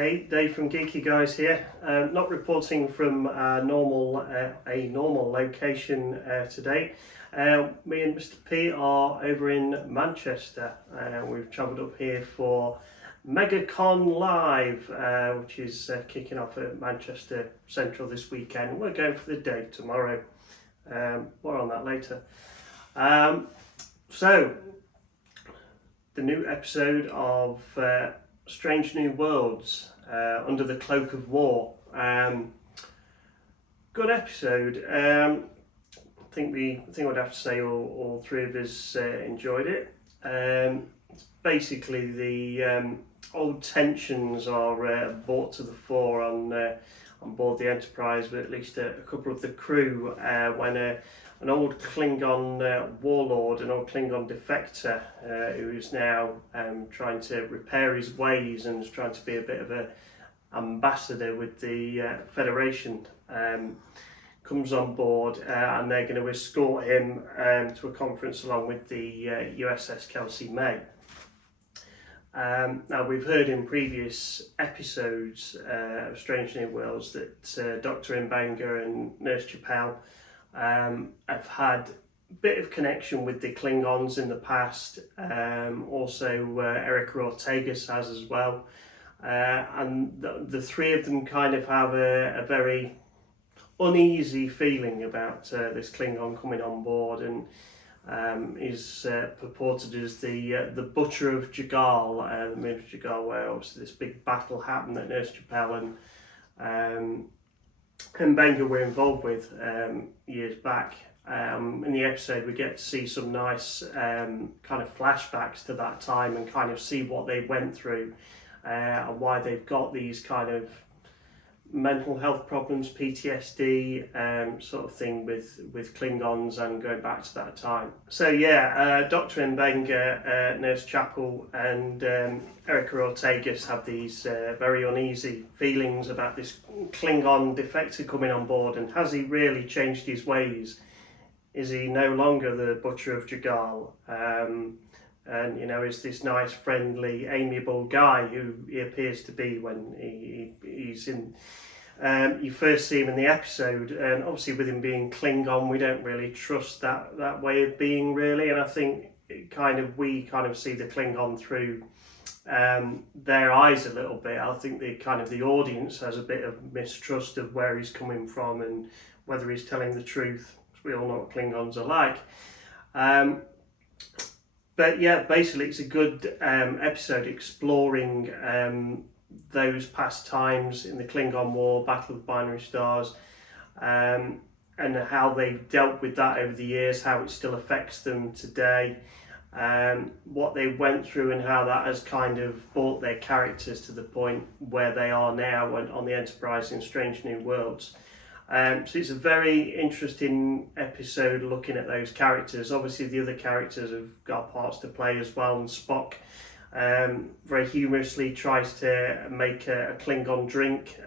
Hey, Dave from Geeky Guys here. Not reporting from a normal location today. Me and Mr. P are over in Manchester. We've travelled up here for MegaCon Live, which is kicking off at Manchester Central this weekend. We're going for the day tomorrow. More on that later. So, the new episode of Strange New Worlds under the Cloak of War. Good episode. I think I'd have to say all three of us enjoyed it. It's basically the old tensions are brought to the fore on board the Enterprise, but at least a couple of the crew when an old Klingon warlord, an old Klingon defector who is now trying to repair his ways and is trying to be a bit of an ambassador with the Federation, comes on board and they're going to escort him to a conference along with the USS Kelsey May. Now, we've heard in previous episodes of Strange New Worlds that Dr. M'Benga and Nurse Chapel have had a bit of connection with the Klingons in the past. Also Erica Ortegas has as well, and the three of them kind of have a very uneasy feeling about this Klingon coming on board, and is purported as the Butcher of Jagal, the Moon of Jagal, where obviously this big battle happened that Nurse Chapel and M'Benga were involved with years back. In the episode we get to see some nice kind of flashbacks to that time and kind of see what they went through and why they've got these kind of mental health problems, PTSD sort of thing with Klingons and going back to that time. So yeah, Dr. M'Benga, Nurse Chapel and Erica Ortegas have these very uneasy feelings about this Klingon defector coming on board, and has he really changed his ways? Is he no longer the Butcher of Jagal? And, you know, is this nice, friendly, amiable guy who he appears to be when he's in... you first see him in the episode, and obviously with him being Klingon, we don't really trust that way of being, really. And I think we kind of see the Klingon through their eyes a little bit. I think the audience has a bit of mistrust of where he's coming from and whether he's telling the truth. We all know what Klingons are like. But yeah, basically it's a good episode exploring those past times in the Klingon War, Battle of the Binary Stars, and how they've dealt with that over the years, how it still affects them today, what they went through and how that has kind of brought their characters to the point where they are now on the Enterprise in Strange New Worlds. So it's a very interesting episode looking at those characters. Obviously the other characters have got parts to play as well, and Spock very humorously tries to make a Klingon drink,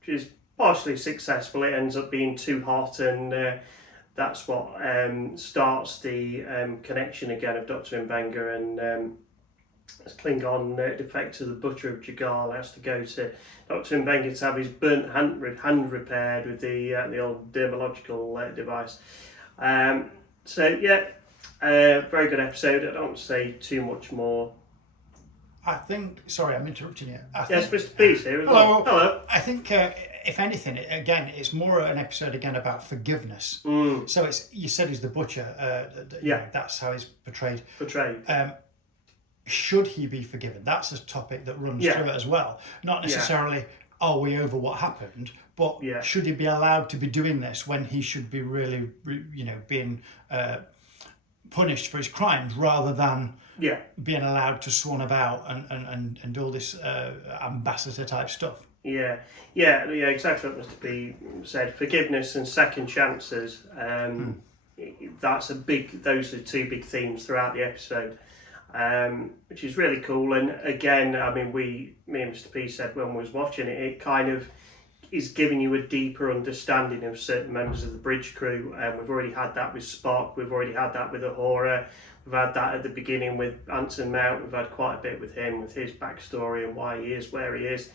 which is partially successful. It ends up being too hot, and that's what starts the connection again of Dr. M'Benga and as Klingon defector, the Butcher of Jagal, has to go to Dr. M'Benga to have his burnt hand repaired with the old dermalogical device. So yeah, very good episode. I don't want to say too much more. I think, sorry, I'm interrupting you. Yes, Mr. Peace here as well. Hello. I think, if anything, it's more an episode again about forgiveness. So you said he's the butcher. Yeah, that's how he's portrayed. Should he be forgiven? That's a topic that runs through it as well. Not necessarily, are we over what happened, but should he be allowed to be doing this when he should be really, being punished for his crimes, rather than being allowed to swan about and do all this ambassador type stuff. Yeah, exactly what Mr. B said. Forgiveness and second chances. Those are two big themes throughout the episode, which is really cool. And again, I mean, me and Mr. P said when we was watching it, it kind of is giving you a deeper understanding of certain members of the bridge crew. We've already had that with Spock, we've already had that with Uhura, We've had that at the beginning with Anson Mount. We've had quite a bit with him, with his backstory and why he is where he is.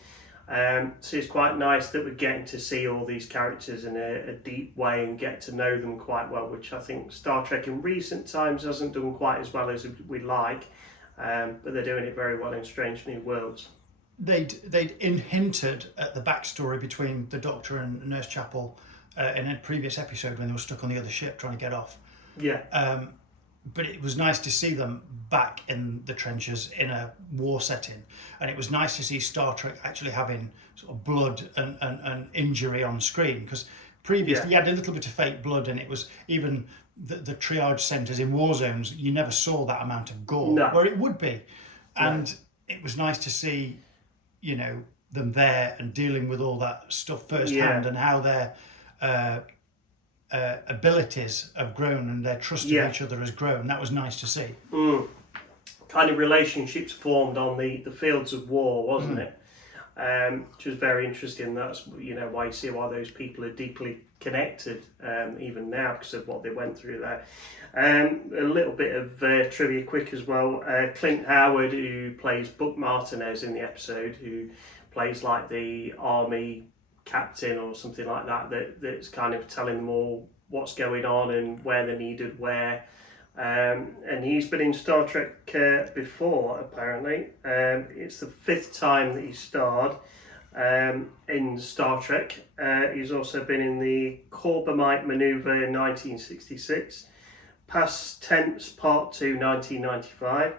So it's quite nice that we're getting to see all these characters in a deep way and get to know them quite well, which I think Star Trek in recent times hasn't done quite as well as we'd like, but they're doing it very well in Strange New Worlds. They'd hinted at the backstory between the Doctor and Nurse Chapel in a previous episode when they were stuck on the other ship trying to get off. Yeah. But it was nice to see them back in the trenches in a war setting, and it was nice to see Star Trek actually having sort of blood and injury on screen, because previously you had a little bit of fake blood, and it was even the triage centres in war zones, you never saw that amount of gore, where it would be. And it was nice to see, you know, them there and dealing with all that stuff firsthand, and how their abilities have grown and their trust of each other has grown. That was nice to see. Kind of relationships formed on the fields of war, wasn't it? Which was very interesting. That's, you know, why you see why those people are deeply connected even now, because of what they went through there. A little bit of trivia quick as well. Clint Howard, who plays Buck Martinez in the episode, who plays like the army captain or something like that, that's kind of telling them all what's going on and where they're needed where. And he's been in Star Trek before, apparently. It's the 5th time that he starred in Star Trek. He's also been in the Corbomite Maneuver in 1966, Past Tense Part 2 1995,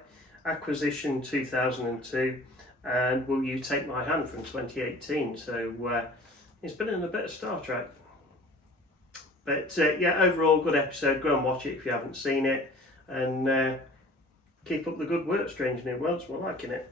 Acquisition 2002, and Will You Take My Hand from 2018. So he's been in a bit of Star Trek. But yeah, overall good episode. Go and watch it if you haven't seen it, and keep up the good work, Strange New Worlds. We're liking it.